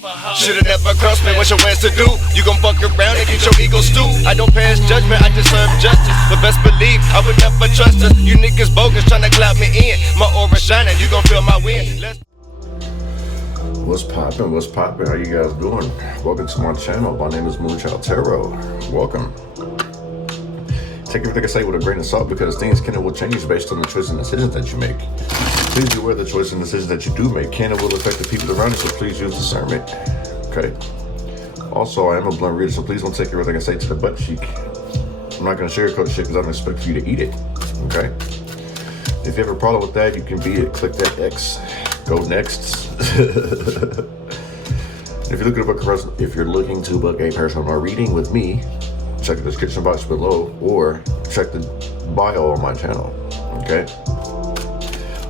Should've never crossed me, what's your plans to do? You gon' fuck around and get your ego stooped. I don't pass judgment, I just serve justice. But best believe, I would never trust us. You niggas bogus tryna clout me in. My aura shining, you gon' feel my wind. What's poppin'? What's poppin'? How you guys doing? Welcome to my channel. My name is Moonchild Tarot. Welcome. Take everything I say with a grain of salt because things can and will change based on the choices and decisions that you make. Please be aware the choices and decisions that you do make can and will affect the people around you, so please use discernment. Okay. Also, I am a blunt reader, so please don't take everything I say to the butt cheek. I'm not gonna sugarcoat shit because I don't expect for you to eat it. Okay. If you have a problem with that, you can beat it. Click that X. Go next. If you're looking to book a personal reading with me, check the description box below or check the bio on my channel. Okay.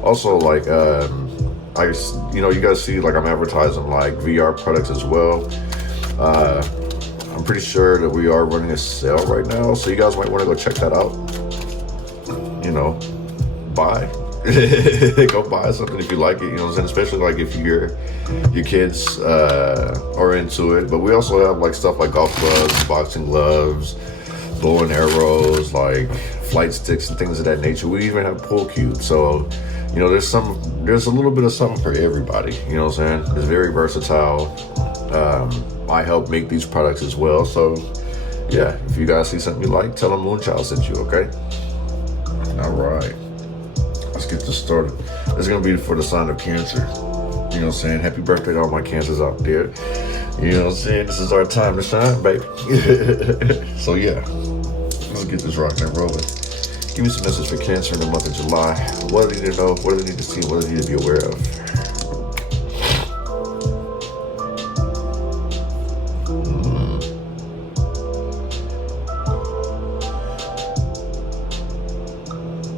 Also, like, you guys see, like, I'm advertising like VR products as well. I'm pretty sure that we are running a sale right now, so you guys might want to go check that out. You know, buy. Go buy something if you like it, you know what I'm saying? Especially like if your kids are into it. But we also have like stuff like golf gloves, boxing gloves, bow and arrows, like flight sticks and things of that nature. We even have pool cues. So, you know, there's a little bit of something for everybody, you know what I'm saying? It's very versatile. I help make these products as well. So yeah, if you guys see something you like, tell them Moonchild sent you, okay? All right. Let's get this started. This is going to be for the sign of Cancer. You know what I'm saying? Happy birthday to all my Cancers out there. You know what I'm saying? This is our time to shine, baby. So yeah, let's get this rocking and rolling. Give me some message for Cancer in the month of July. What do they need to know? What do they need to see? What do they need to be aware of?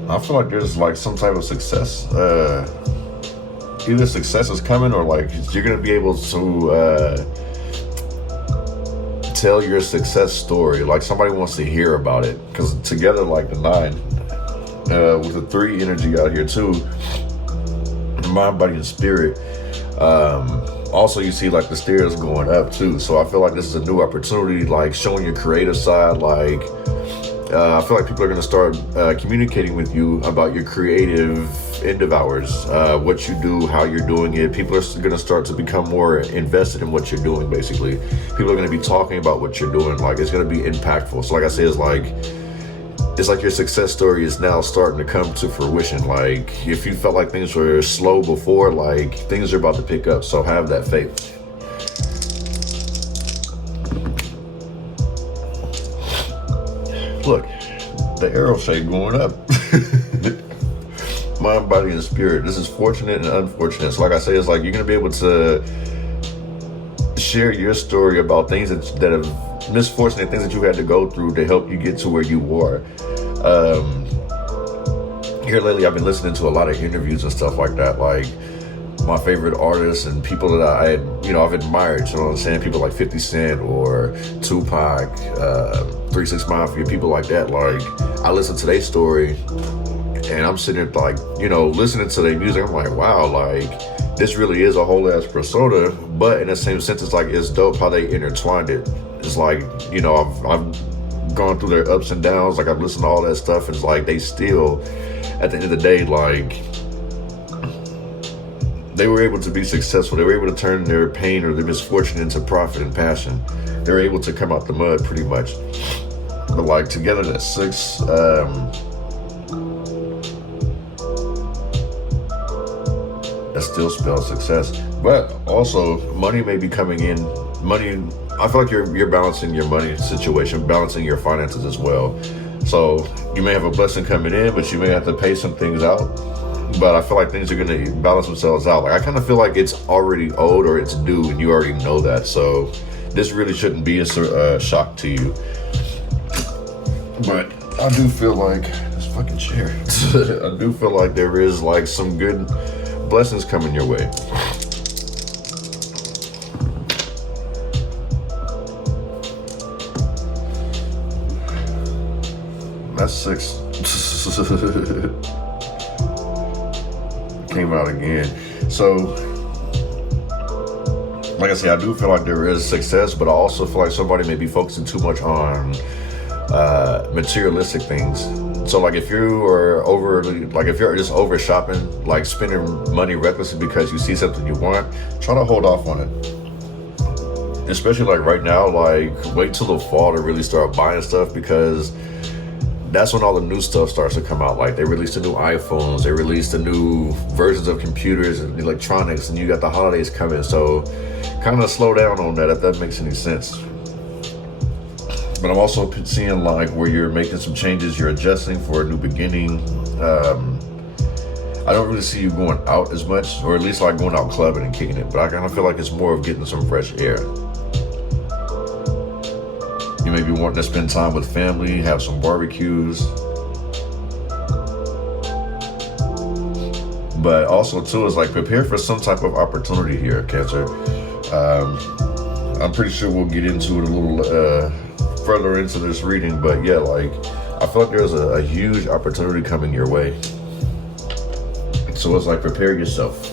I feel like there's like some type of success. Either success is coming or like you're gonna be able to tell your success story. Like somebody wants to hear about it. Because together, like the 9, with the 3 energy out here too, mind, body, and spirit. Also, you see like the stairs going up too. So I feel like this is a new opportunity, like showing your creative side, like. I feel like people are going to start communicating with you about your creative endeavors, what you do, how you're doing it. People are going to start to become more invested in what you're doing, basically. People are going to be talking about what you're doing. Like, it's going to be impactful. So like I say, it's like your success story is now starting to come to fruition. Like, if you felt like things were slow before, like, things are about to pick up. So have that faith. Look, the arrow shape going up. Mind, body, and spirit. This is fortunate and unfortunate. So like I say, it's like you're going to be able to share your story about things that have misfortunate things that you had to go through to help you get to where you were. Here lately, I've been listening to a lot of interviews and stuff like that. Like my favorite artists and people that I've admired, you know what I'm saying? People like 50 Cent or Tupac, 3 6 Mafia, people like that. Like, I listen to their story and I'm sitting there like, you know, listening to their music. I'm like, wow, like this really is a whole ass persona. But in the same sense, it's like, it's dope how they intertwined it. It's like, you know, I've gone through their ups and downs. Like I've listened to all that stuff. And it's like, they still, at the end of the day, like, they were able to be successful. They were able to turn their pain or their misfortune into profit and passion. They were able to come out the mud pretty much. But like together, that 6, that still spells success. But also, money may be coming in. Money, I feel like you're balancing your money situation, balancing your finances as well. So you may have a blessing coming in, but you may have to pay some things out. But I feel like things are going to balance themselves out. Like I kind of feel like it's already owed or it's due, and you already know that. So this really shouldn't be a shock to you. But I do feel like this fucking chair. I do feel like there is like some good blessings coming your way. That's 6. Came out again. So like I say, I do feel like there is success, but I also feel like somebody may be focusing too much on materialistic things. So like if you are if you're just over shopping, like spending money recklessly because you see something you want, try to hold off on it. Especially like right now, like wait till the fall to really start buying stuff, because that's when all the new stuff starts to come out. Like they release the new iPhones, they release the new versions of computers and electronics, and you got the holidays coming. So kind of slow down on that, if that makes any sense. But I'm also seeing like where you're making some changes, you're adjusting for a new beginning. I don't really see you going out as much, or at least like going out clubbing and kicking it, but I kind of feel like it's more of getting some fresh air. You may be wanting to spend time with family, have some barbecues. But also too is like prepare for some type of opportunity here, Cancer. I'm pretty sure we'll get into it a little further into this reading, but yeah, like I feel like there's a huge opportunity coming your way. So it's like prepare yourself.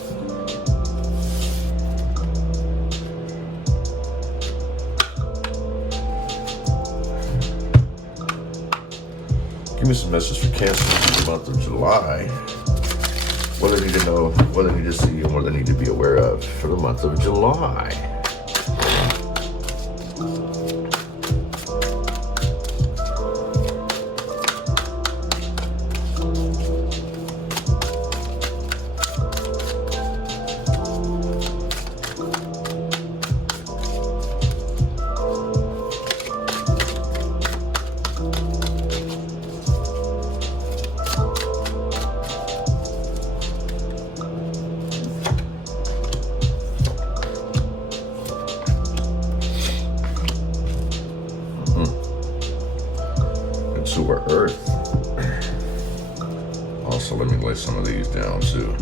Give me some message for Cancer for the month of July. What they need to know, what they need to see, and what they need to be aware of for the month of July. To our earth. Also, let me lay some of these down too.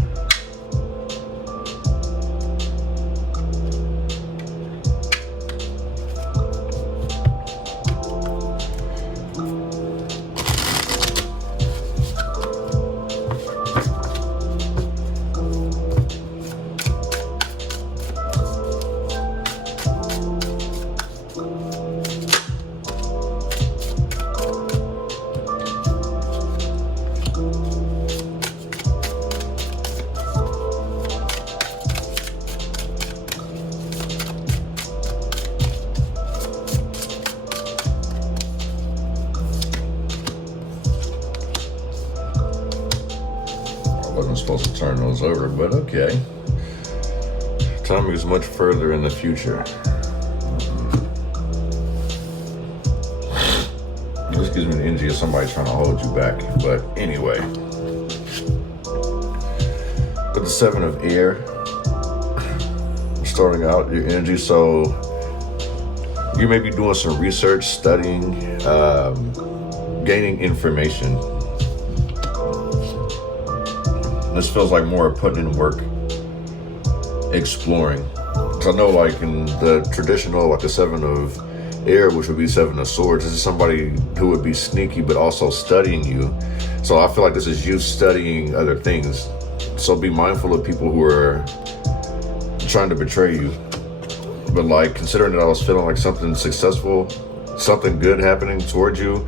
Wasn't supposed to turn those over, but okay. Time is much further in the future. This gives me the energy of somebody trying to hold you back, but anyway. With the 7 of air, starting out your energy, so you may be doing some research, studying, gaining information. This feels like more putting in work, exploring. Because I know like in the traditional, like the 7 of air, which would be 7 of swords, this is somebody who would be sneaky but also studying you. So I feel like this is you studying other things. So be mindful of people who are trying to betray you. But like considering that I was feeling like something successful, something good happening towards you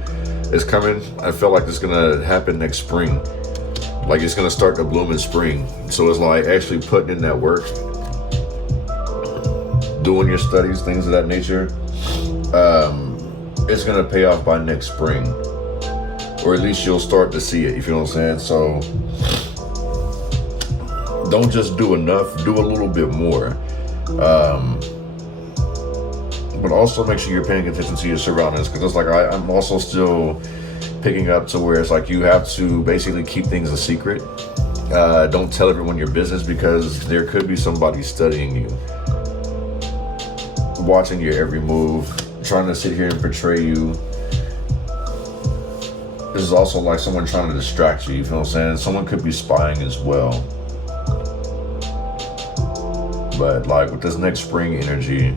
is coming, I feel like it's gonna happen next spring. Like it's gonna start to bloom in spring. So it's like actually putting in that work, doing your studies, things of that nature. It's gonna pay off by next spring, or at least you'll start to see it, if you know what I'm saying. So don't just do enough, do a little bit more. But also make sure you're paying attention to your surroundings, because it's like I'm also still picking up to where it's like you have to basically keep things a secret. Don't tell everyone your business, because there could be somebody studying you, watching your every move, trying to sit here and portray you. This is also like someone trying to distract you, you know what I'm saying? Someone could be spying as well. But like with this next spring energy,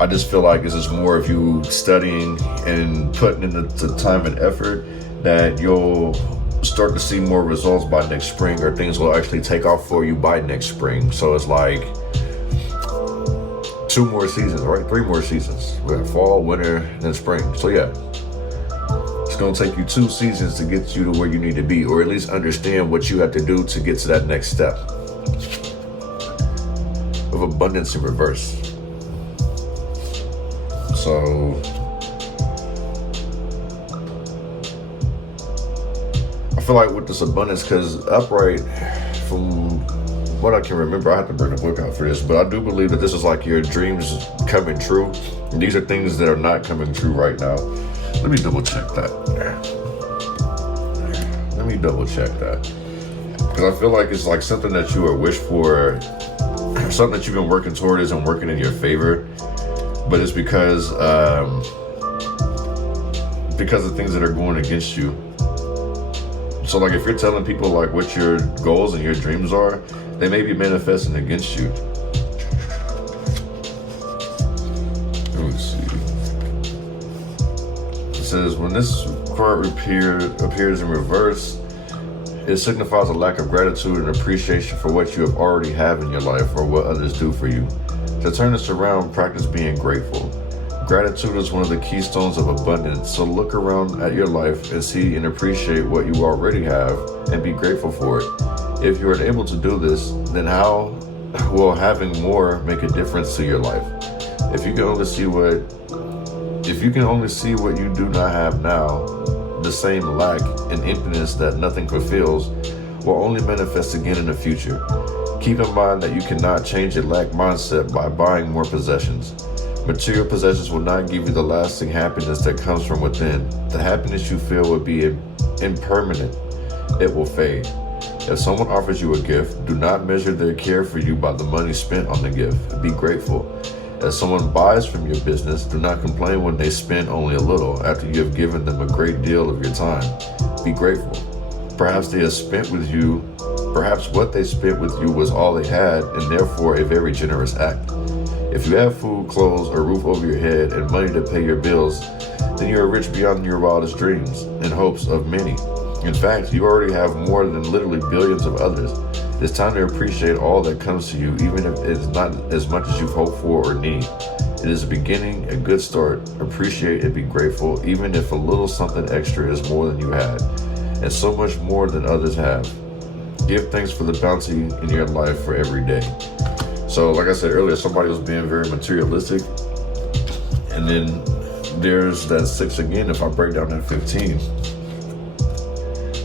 I just feel like this is more of you studying and putting in the time and effort that you'll start to see more results by next spring, or things will actually take off for you by next spring. So it's like 2 more seasons, right? 3 more seasons. We have fall, winter, and spring. So yeah, it's gonna take you 2 seasons to get you to where you need to be, or at least understand what you have to do to get to that next step of abundance in reverse. So I feel like with this abundance, because upright, from what I can remember, I have to bring the book out for this, but I do believe that this is like your dreams coming true. And these are things that are not coming true right now. Let me double check that. Because I feel like it's like something that you wish for, something that you've been working toward isn't working in your favor, but it's because of things that are going against you. So like if you're telling people like what your goals and your dreams are, they may be manifesting against you. Let me see. It says, when this card appears in reverse, it signifies a lack of gratitude and appreciation for what you have already have in your life or what others do for you. To turn this around, practice being grateful. Gratitude is one of the keystones of abundance, so look around at your life and see and appreciate what you already have and be grateful for it. If you are able to do this, then how will having more make a difference to your life? If you can only see what you do not have now, the same lack and emptiness that nothing fulfills will only manifest again in the future. Keep in mind that you cannot change a lack mindset by buying more possessions. Material possessions will not give you the lasting happiness that comes from within. The happiness you feel will be impermanent. It will fade. If someone offers you a gift, do not measure their care for you by the money spent on the gift. Be grateful. If someone buys from your business, do not complain when they spend only a little after you have given them a great deal of your time. Be grateful. Perhaps what they spent with you was all they had, and therefore a very generous act. If you have food, clothes, a roof over your head, and money to pay your bills, then you are rich beyond your wildest dreams and hopes of many. In fact, you already have more than literally billions of others. It's time to appreciate all that comes to you, even if it's not as much as you've hoped for or need. It is a beginning, a good start. Appreciate and be grateful, even if a little something extra is more than you had, and so much more than others have. Give thanks for the bounty in your life for every day. So like I said earlier, somebody was being very materialistic. And then there's that 6 again. If I break down that 15,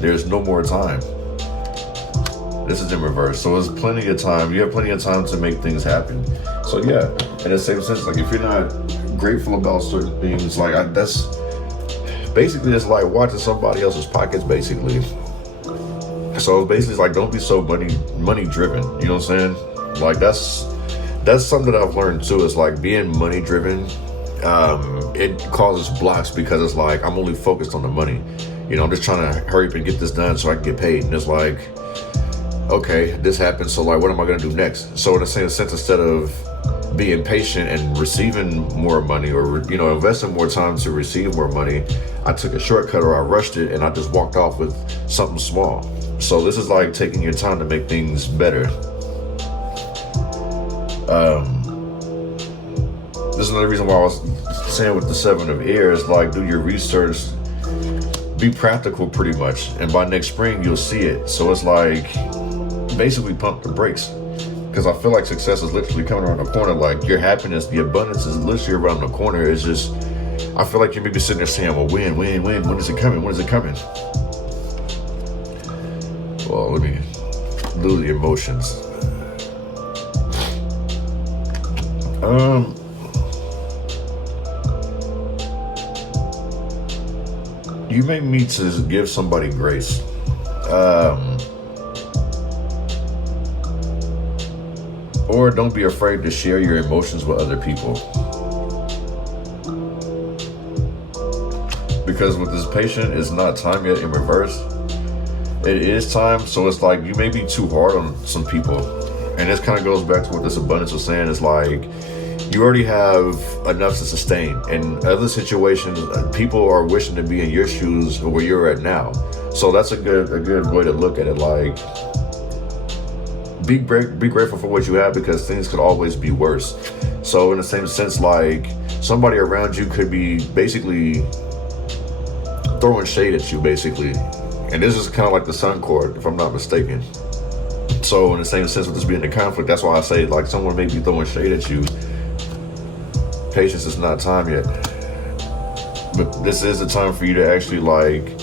there's no more time. This is in reverse. So there's plenty of time. You have plenty of time to make things happen. So yeah, in the same sense, like if you're not grateful about certain things, like that's basically just like watching somebody else's pockets basically. So basically it's like, don't be so money driven. You know what I'm saying? Like that's something that I've learned too. It's like being money driven, it causes blocks because it's like I'm only focused on the money. You know, I'm just trying to hurry up and get this done so I can get paid. And it's like, okay, this happened, so like what am I gonna do next? So in the same sense, instead of being patient and receiving more money, or you know, investing more time to receive more money, I took a shortcut or I rushed it and I just walked off with something small. So this is like taking your time to make things better. This is another reason why I was saying with the 7 of Air, like do your research, be practical pretty much, and by next spring you'll see it. So it's like basically pump the brakes, because I feel like success is literally coming around the corner. Like your happiness, the abundance is literally around the corner. It's just, I feel like you may be sitting there saying, well, when is it coming? When is it coming? Well, let me do the emotions. You may need to give somebody grace. Or don't be afraid to share your emotions with other people. Because with this patient, it's not time yet in reverse. It is time, so it's like you may be too hard on some people. And this kind of goes back to what this abundance was saying. It's like you already have enough to sustain. In other situations, people are wishing to be in your shoes where you're at now. So that's a good way to look at it. Like, be grateful for what you have, because things could always be worse. So in the same sense, like, somebody around you could be basically throwing shade at you, basically. And this is kind of like the sun cord, if I'm not mistaken. So in the same sense, with this being a conflict, that's why I say, like, someone may be throwing shade at you. Patience is not time yet. But this is the time for you to actually, like,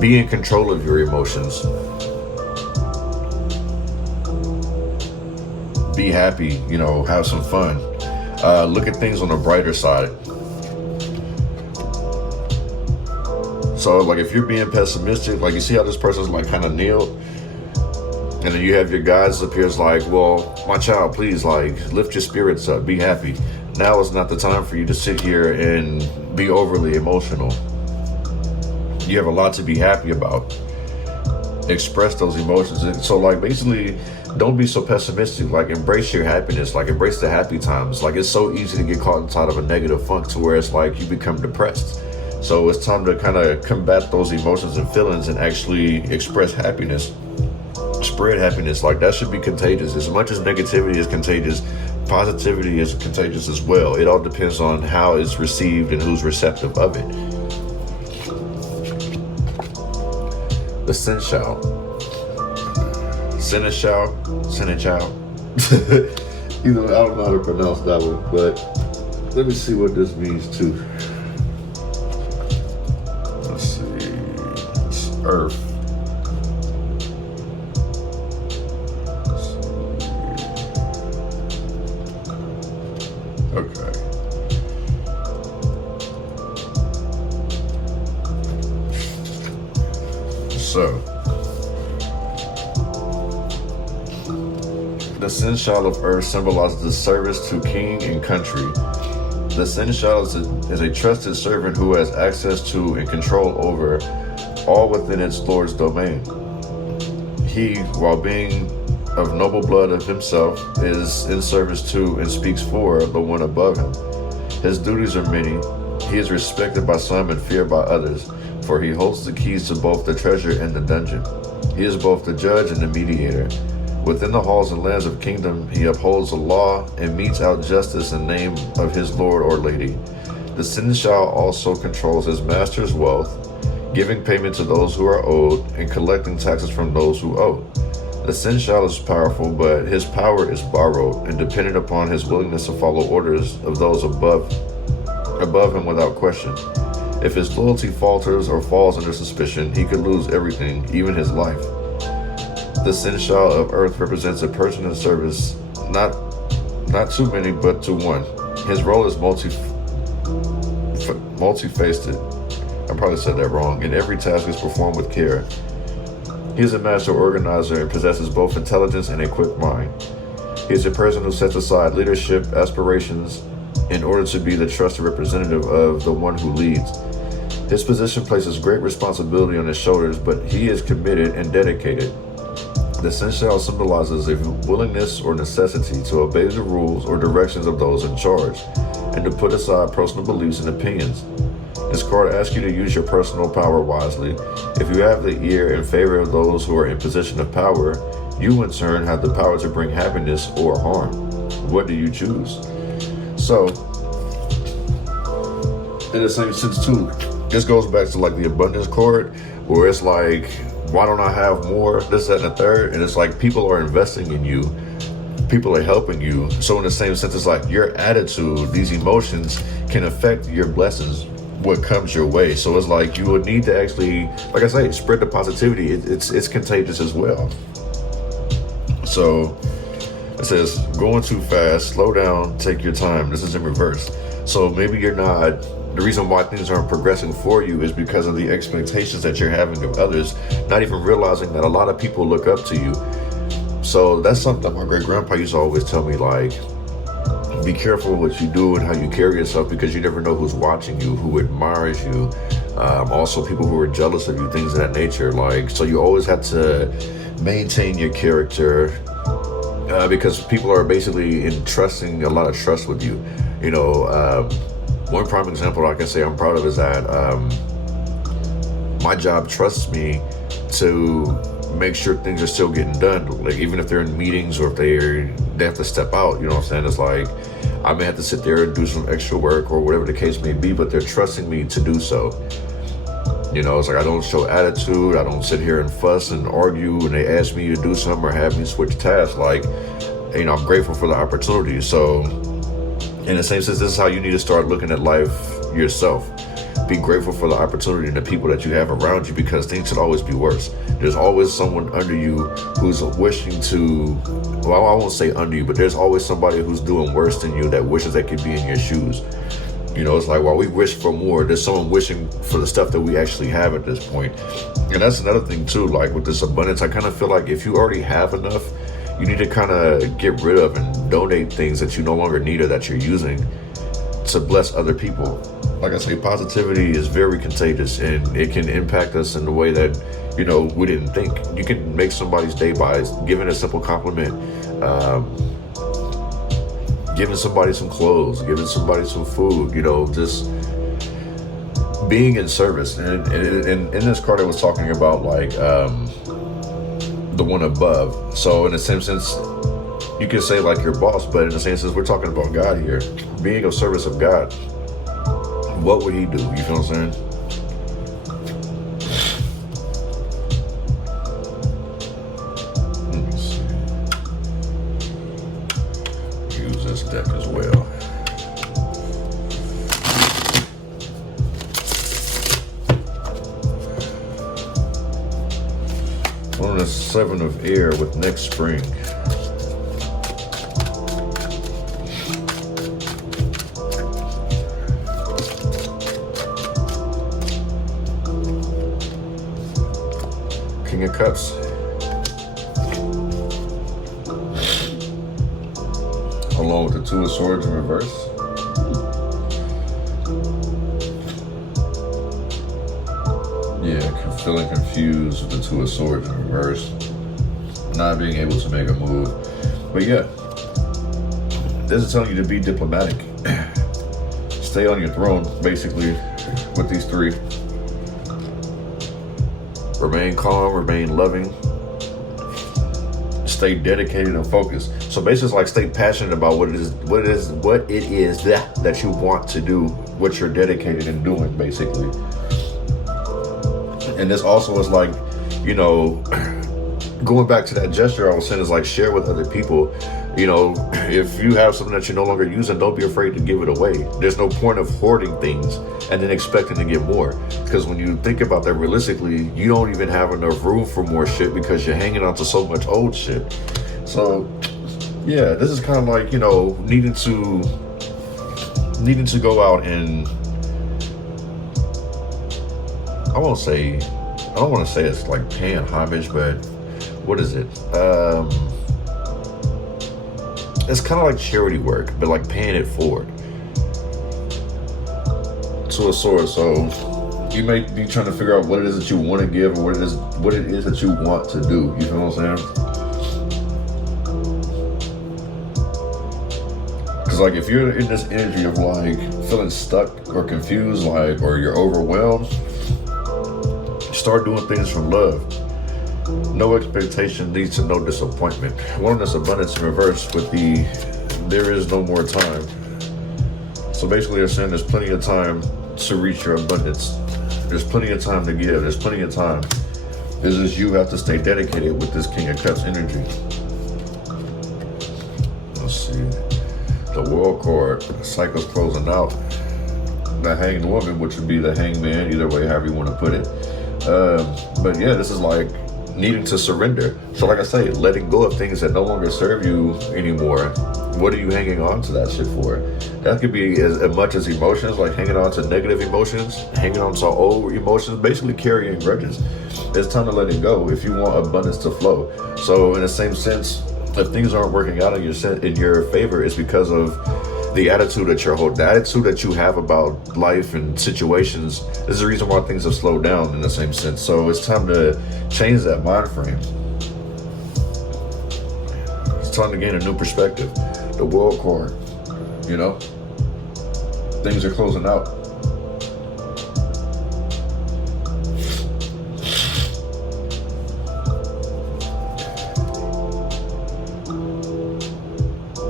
be in control of your emotions. Be happy, you know, have some fun. Look at things on the brighter side. So, like, if you're being pessimistic, like, you see how this person's, like, kind of kneeled? And then you have your guys up here, it's like, well, my child, please, like, lift your spirits up, be happy. Now is not the time for you to sit here and be overly emotional. You have a lot to be happy about. Express those emotions. So, like, basically, don't be so pessimistic. Like, embrace your happiness. Like, embrace the happy times. Like, it's so easy to get caught inside of a negative funk to where it's like you become depressed. So it's time to kind of combat those emotions and feelings and actually express happiness. Spread happiness. Like, that should be contagious. As much as negativity is contagious, positivity is contagious as well. It all depends on how it's received and who's receptive of it. The Seneschal. You know, I don't know how to pronounce that one, but let me see what this means too. Let's see. It's Earth. Okay. So, the Seneschal of Earth symbolizes the service to king and country. The Seneschal is a trusted servant who has access to and control over all within its lord's domain. He, while being of noble blood of himself, is in service to and speaks for the one above him. His duties are many. He is respected by some and feared by others, for he holds the keys to both the treasure and the dungeon. He is both the judge and the mediator. Within the halls and lands of kingdom, he upholds the law and metes out justice in name of his lord or lady. The Seneschal also controls his master's wealth, giving payment to those who are owed and collecting taxes from those who owe. The Seneschal is powerful, but his power is borrowed and dependent upon his willingness to follow orders of those above him without question. If his loyalty falters or falls under suspicion, he could lose everything, even his life. The Seneschal of Earth represents a person in service, not too many, but to one. His role is multifaceted. I probably said that wrong. And every task is performed with care. He is a master organizer and possesses both intelligence and a quick mind. He is a person who sets aside leadership aspirations in order to be the trusted representative of the one who leads. His position places great responsibility on his shoulders, but he is committed and dedicated. The Seneschal symbolizes a willingness or necessity to obey the rules or directions of those in charge, and to put aside personal beliefs and opinions. This card asks you to use your personal power wisely. If you have the ear in favor of those who are in position of power, you in turn have the power to bring happiness or harm. What do you choose? So, in the same sense too, this goes back to like the abundance card, where it's like, why don't I have more, this, that, and the third? And it's like, people are investing in you. People are helping you. So in the same sense, it's like your attitude, these emotions can affect your blessings, what comes your way. So it's like you would need to actually, like I say, spread the positivity. It's contagious as well. So it says, going too fast, slow down, take your time. This is in reverse. So maybe you're not, the reason why things aren't progressing for you is because of the expectations that you're having of others, not even realizing that a lot of people look up to you. So that's something that my great grandpa used to always tell me, like, be careful what you do and how you carry yourself, because you never know who's watching you, who admires you. Also people who are jealous of you, things of that nature. Like, so you always have to maintain your character, because people are basically entrusting a lot of trust with you. You know, one prime example I can say I'm proud of is that my job trusts me to make sure things are still getting done. Like even if they're in meetings or if they have to step out, you know what I'm saying? It's like I may have to sit there and do some extra work or whatever the case may be, but they're trusting me to do so. You know, it's like I don't show attitude. I don't sit here and fuss and argue when they ask me to do something or have me switch tasks. Like, you know, I'm grateful for the opportunity. So in the same sense, this is how you need to start looking at life yourself. Be grateful for the opportunity and the people that you have around you, because things should always be worse. There's always someone under you who's wishing to, well, I won't say under you, but there's always somebody who's doing worse than you that wishes they could be in your shoes. You know, it's like while we wish for more, there's someone wishing for the stuff that we actually have at this point. And that's another thing too, like with this abundance, I kind of feel like if you already have enough, you need to kind of get rid of and donate things that you no longer need or that you're using to bless other people. Like I say, positivity is very contagious and it can impact us in the way that, you know, we didn't think. You can make somebody's day by giving a simple compliment, giving somebody some clothes, giving somebody some food, you know, just being in service. And in this card, I was talking about like the one above. So in the same sense, you can say like your boss, but in the same sense, we're talking about God here. Being of service of God. What would he do? You feel what I'm saying? Let me see. Use this deck as well. On the 7 of air with next spring. King of Cups. Along with the 2 of Swords in reverse. Yeah, feeling confused with the 2 of Swords in reverse. Not being able to make a move. But yeah, this is telling you to be diplomatic. Stay on your throne, basically, with these 3. Remain calm, remain loving, stay dedicated and focused. So basically it's like stay passionate about what it is that you want to do, what you're dedicated in doing, basically. And this also is like, you know, going back to that gesture I was saying, is like share with other people. You know, if you have something that you're no longer using, don't be afraid to give it away. There's no point of hoarding things and then expecting to get more. Because when you think about that realistically, you don't even have enough room for more shit because you're hanging on to so much old shit. So, yeah, this is kind of like, you know, needing to go out and, I don't want to say it's like paying homage, but what is it? It's kind of like charity work, but like paying it forward. 2 of Swords. So you may be trying to figure out what it is that you want to give or what it is that you want to do. You feel what I'm saying? Because like if you're in this energy of like feeling stuck or confused, like, or you're overwhelmed, start doing things from love. No expectation leads to no disappointment. One is abundance in reverse with the there is no more time. So basically they're saying there's plenty of time to reach your abundance. There's plenty of time to give. There's plenty of time. It's just you have to stay dedicated with this King of Cups energy. Let's see. The World card. The cycle's closing out. The Hanged Woman, which would be the Hangman, either way, however you want to put it. But yeah, this is like needing to surrender. So like I say, letting go of things that no longer serve you anymore. What are you hanging on to that shit for? That could be as much as emotions, like hanging on to negative emotions, hanging on to old emotions, basically carrying grudges. It's time to let it go if you want abundance to flow. So in the same sense, if things aren't working out in your favor, it's because of the attitude that you're holding, the attitude that you have about life and situations is the reason why things have slowed down in the same sense. So it's time to change that mind frame. It's time to gain a new perspective. The World card, you know, things are closing out.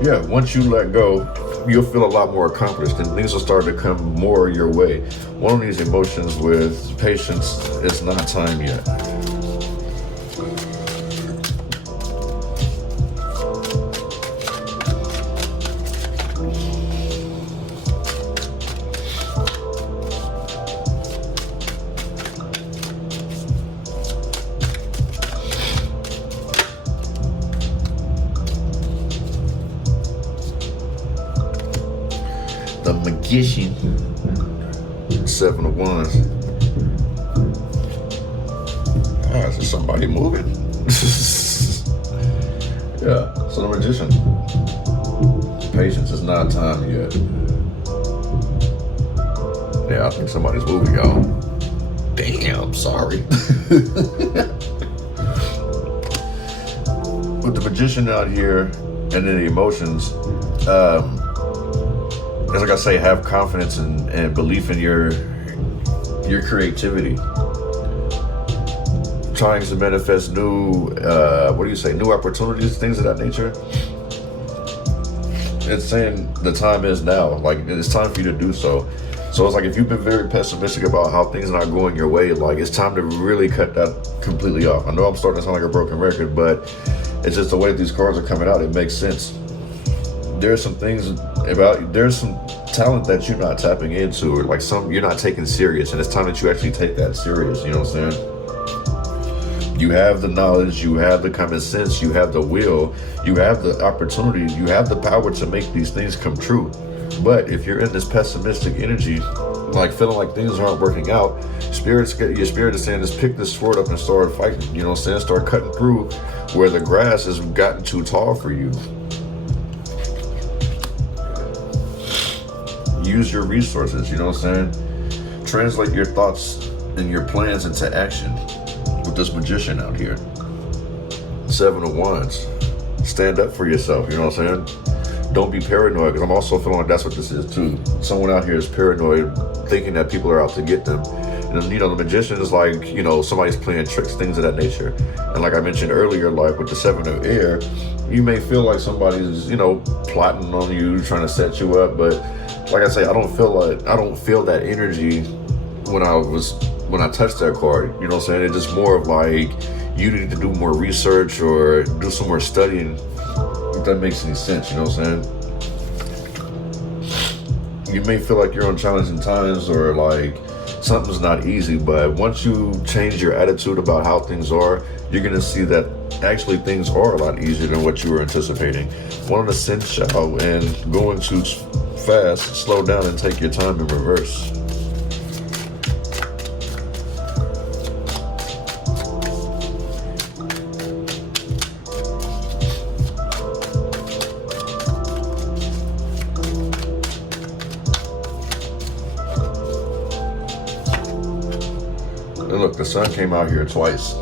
yeah, once you let go, you'll feel a lot more accomplished and things will start to come more your way. One of these emotions with patience, it's not time yet. The Magician, 7 of Wands. Ah, is there somebody moving? Yeah, so the Magician. Patience is not time yet. Yeah, I think somebody's moving, y'all. Damn, sorry. With the Magician out here and then the emotions, it's like I say, have confidence and belief in your creativity. Trying to manifest new, new opportunities, things of that nature. It's saying the time is now. Like, it's time for you to do so. So it's like, if you've been very pessimistic about how things are not going your way, like, it's time to really cut that completely off. I know I'm starting to sound like a broken record, but it's just the way these cards are coming out. It makes sense. There's some talent that you're not tapping into, or like you're not taking serious, and it's time that you actually take that serious. You know what I'm saying? You have the knowledge, you have the common sense, you have the will, you have the opportunity, you have the power to make these things come true. But if you're in this pessimistic energy, like feeling like things aren't working out, your spirit is saying, just pick this sword up and start fighting. You know what I'm saying? Start cutting through where the grass has gotten too tall for you. Use your resources, you know what I'm saying? Translate your thoughts and your plans into action with this Magician out here. 7 of Wands. Stand up for yourself, you know what I'm saying? Don't be paranoid, because I'm also feeling like that's what this is too. Someone out here is paranoid, thinking that people are out to get them. And you know, the Magician is like, you know, somebody's playing tricks, things of that nature. And like I mentioned earlier, like with the 7 of Air, you may feel like somebody's, you know, plotting on you, trying to set you up, but like I say, I don't feel that energy when I touched that card. You know what I'm saying? It's just more of like, you need to do more research or do some more studying, if that makes any sense. You know what I'm saying? You may feel like you're on challenging times, or like something's not easy, but once you change your attitude about how things are, you're gonna see that actually things are a lot easier than what you were anticipating. One of the sense show and going too fast, slow down and take your time in reverse. And look, the sun came out here twice.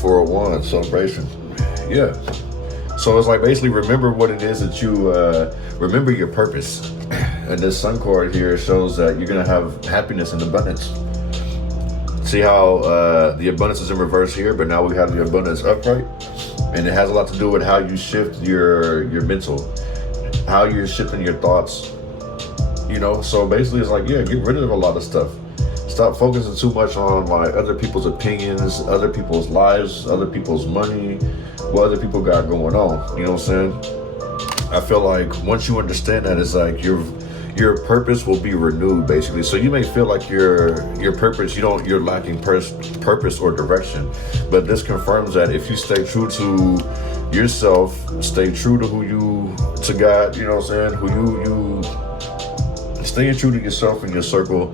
4 of Wands, celebration. Yeah. So it's like, basically remember what it is that you, remember your purpose. And this sun card here shows that you're going to have happiness and abundance. See how the abundance is in reverse here, but now we have the abundance upright. And it has a lot to do with how you shift your mental, how you're shifting your thoughts. You know, so basically it's like, yeah, get rid of a lot of stuff. Stop focusing too much on like other people's opinions, other people's lives, other people's money, what other people got going on. You know what I'm saying? I feel like once you understand that, it's like your purpose will be renewed, basically. So you may feel like your purpose, you're lacking purpose or direction, but this confirms that if you stay true to yourself, stay true to God, you know what I'm saying? You staying true to yourself and your circle,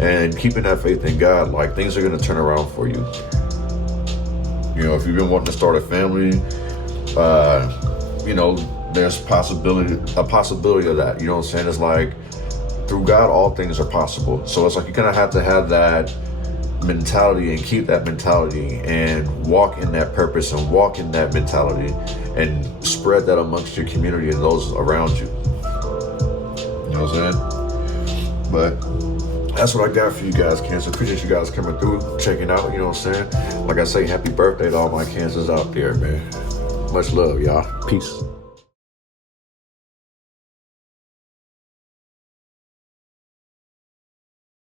and keeping that faith in God, like things are gonna turn around for you. You know, if you've been wanting to start a family, you know, there's a possibility of that. You know what I'm saying? It's like, through God, all things are possible. So it's like, you're gonna have to have that mentality and keep that mentality and walk in that purpose and walk in that mentality and spread that amongst your community and those around you. You know what I'm saying? But that's what I got for you guys, Cancer. Appreciate you guys coming through, checking out, you know what I'm saying? Like I say, happy birthday to all my Cancers out there, man. Much love, y'all. Peace.